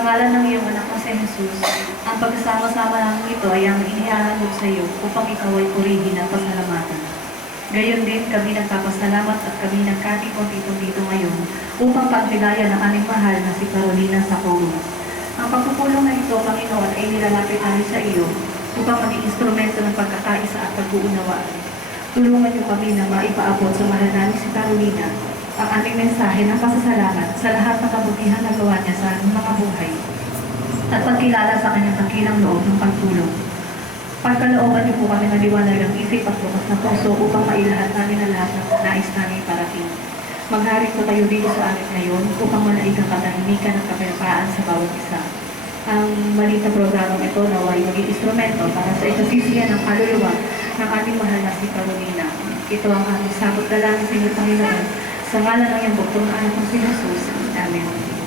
Sa ngalan ng iyong anak na si Jesus, ang pagsasama-sama namin ito ay ang inihahandog sa iyo upang ikaw ay purihin at pasalamatan. Gayon din kami nagpapasalamat at kami nagkatipon-tipon dito ngayon upang pagligaya ng aming mahal na si Carolina Socorro. Ang pagpupulong na ito, Panginoon, ay nilalapit namin sa iyo upang maging instrumento ng pagkakaisa at pag-uunawaan. Tulungan niyo kami na maipaabot sa mahal namin si Carolina ang aming mensahe ng pasasalamat sa lahat ng kabutihan na gawa niya sa aming mga buhay at pagkilala sa kanyang dakilang loob ng pagtulong. Pagkalooban niyo po kami ng liwanag ng isip at bukas na puso upang mailahat namin ang lahat ng nais namin parating. Maghari po tayo dito sa amin ngayon upang manaig ang katahimikan at kapayapaan sa bawat isa. Ang maliit na programang ito naway maging instrumento para sa ikasisiyan ng kaluluwa ng ating mahal na si Carolina. Ito ang aming sabot dalangin sa inyo, Panginoon, sa ngalan ng iyong buktong anak ng si Jesus. Amen.